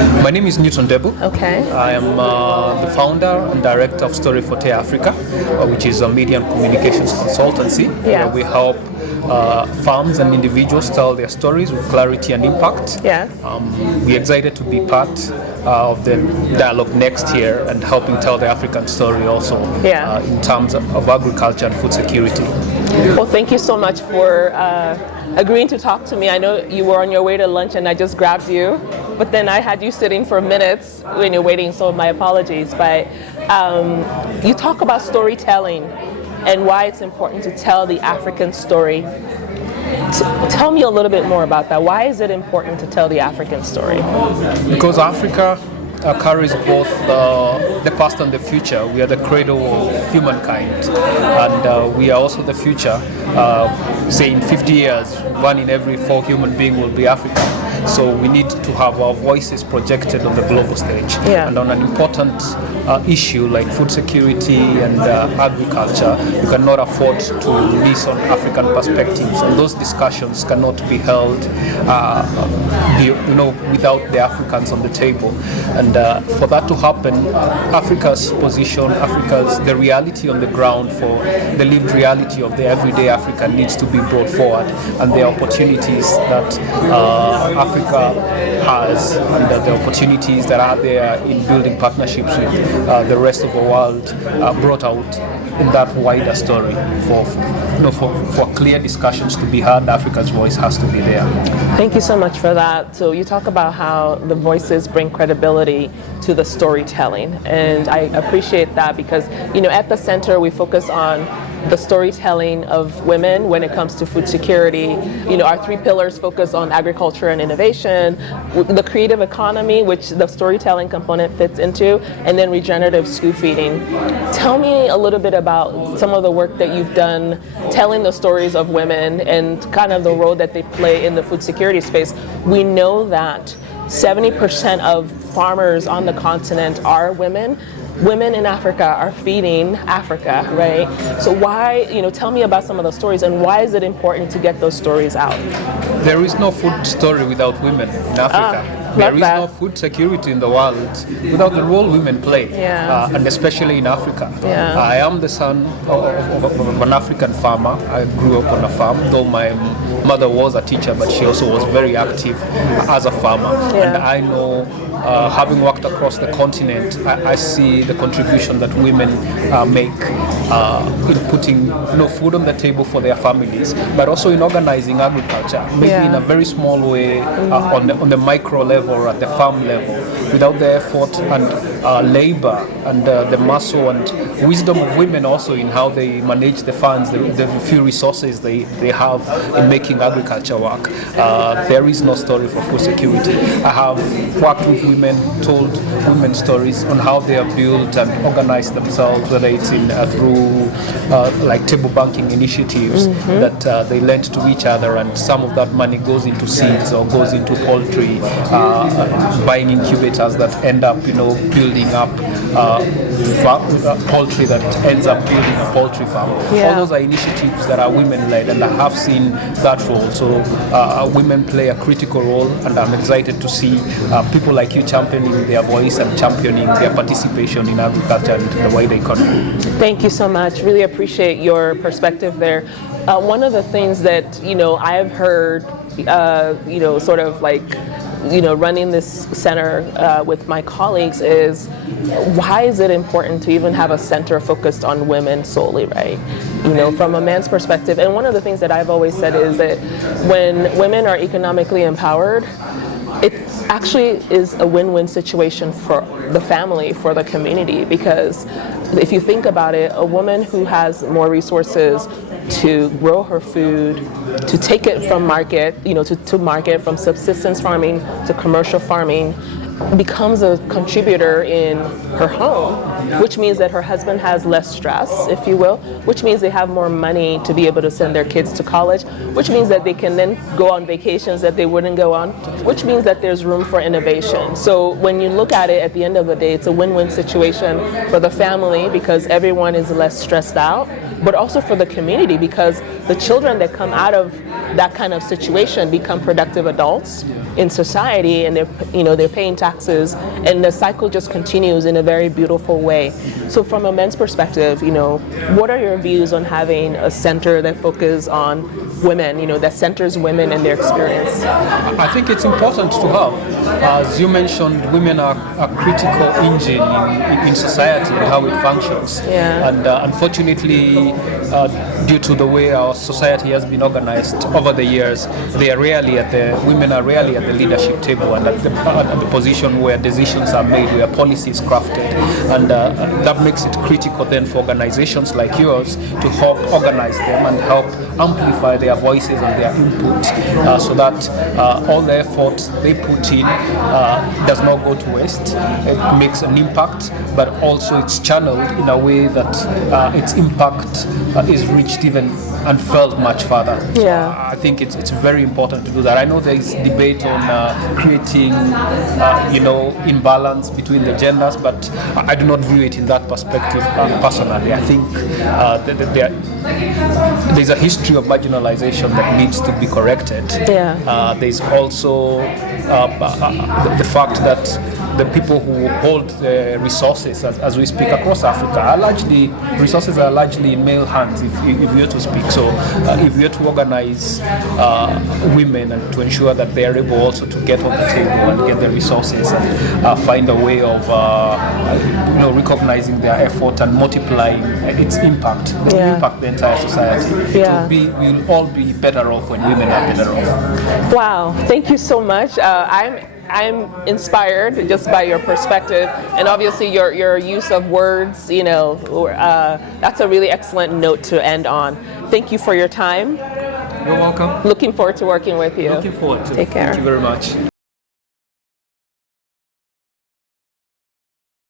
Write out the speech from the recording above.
My name is Newton Debu. Okay. I am the founder and director of Story for Africa, which is a media and communications consultancy. Yeah. Where we help farms and individuals tell their stories with clarity and impact. Yes. We're excited to be part of the dialogue next year and helping tell the African story also in terms of agriculture and food security. Well, thank you so much for agreeing to talk to me. I know you were on your way to lunch and I just grabbed you, but then I had you sitting for minutes when you're waiting, so my apologies. But you talk about storytelling and why it's important to tell the African story. Tell me a little bit more about that. Why is it important to tell the African story? Because Africa carries both the past and the future. We are the cradle of humankind, and we are also the future. Say in 50 years, 1 in every 4 human beings will be African. So we need to have our voices projected on the global stage. Yeah. And on an important issue like food security and agriculture, you cannot afford to miss on African perspectives. And those discussions cannot be held without the Africans on the table. And for that to happen, Africa's position, the reality on the ground for the lived reality of the everyday African needs to be brought forward. And the opportunities that Africa has and the opportunities that are there in building partnerships with the rest of the world brought out in that wider story. For clear discussions to be heard, Africa's voice has to be there. Thank you so much for that. So you talk about how the voices bring credibility to the storytelling, and I appreciate that because at the center we focus on the storytelling of women when it comes to food security. Our 3 pillars focus on agriculture and innovation, the creative economy, which the storytelling component fits into, and then regenerative school feeding. Tell me a little bit about some of the work that you've done telling the stories of women and kind of the role that they play in the food security space. We know that 70% of farmers on the continent are women. Women in Africa are feeding Africa, right? So why, tell me about some of those stories and why is it important to get those stories out? There is no food story without women in Africa. There is no food security in the world without the role women play, and especially in Africa. Yeah. I am the son of an African farmer. I grew up on a farm, though my mother was a teacher, but she also was very active as a farmer. Yeah. And I know, having worked across the continent, I see the contribution that women make in putting food on the table for their families, but also in organizing agriculture, maybe in a very small way, on the micro level or at the farm level. Without the effort and labor and the muscle and wisdom of women also in how they manage the funds, the few resources they have in making agriculture work, there is no story for food security. I have worked with women, told women stories on how they are built and organized themselves, whether it's through like table banking initiatives that they lend to each other, and some of that money goes into seeds or goes into poultry, buying incubators that end up building up poultry that ends up building a poultry farm. All those are initiatives that are women-led, and I have seen that role. So women play a critical role, and I'm excited to see people like you championing their voice and championing their participation in agriculture and the wider economy. Thank you so much. Really appreciate your perspective there. One of the things that I've heard, sort of like running this center with my colleagues is, why is it important to even have a center focused on women solely, right? From a man's perspective. And one of the things that I've always said is that when women are economically empowered, it actually is a win-win situation for the family, for the community, because if you think about it, a woman who has more resources to grow her food, to take it from market, to market, from subsistence farming to commercial farming, becomes a contributor in her home, which means that her husband has less stress, if you will, which means they have more money to be able to send their kids to college, which means that they can then go on vacations that they wouldn't go on, which means that there's room for innovation. So when you look at it, at the end of the day, it's a win-win situation for the family because everyone is less stressed out, but also for the community, because the children that come out of that kind of situation become productive adults in society, and they're paying taxes, and the cycle just continues in a very beautiful way. So from a men's perspective, what are your views on having a center that focuses on women, that centers women and their experience? I think it's important to have. As you mentioned, women are a critical engine in society and how it functions. Yeah. And unfortunately, due to the way our society has been organized over the years, women are rarely at the leadership table and at the position where decisions are made, where policy is crafted. And that makes it critical then for organizations like yours to help organize them and help amplify their voices and their input, so that all the effort they put in does not go to waste. It makes an impact, but also it's channeled in a way that its impact is reached even and felt much further. So I think it's very important to do that. I know there is debate on creating imbalance between the genders, but I do not view it in that perspective personally. I think there's a history of marginalization that needs to be corrected. There's also the fact that the people who hold the resources, as we speak across Africa, resources are largely in male hands, if we are to speak. So if we are to organize women and to ensure that they are able also to get on the table and get the resources and find a way of recognizing their effort and multiplying its impact, impact the entire society. We'll all be better off when women are better off. Wow, thank you so much. I'm inspired just by your perspective, and obviously your use of words, that's a really excellent note to end on. Thank you for your time. You're welcome. Looking forward to working with you. Looking forward to it. Take care. Thank you very much.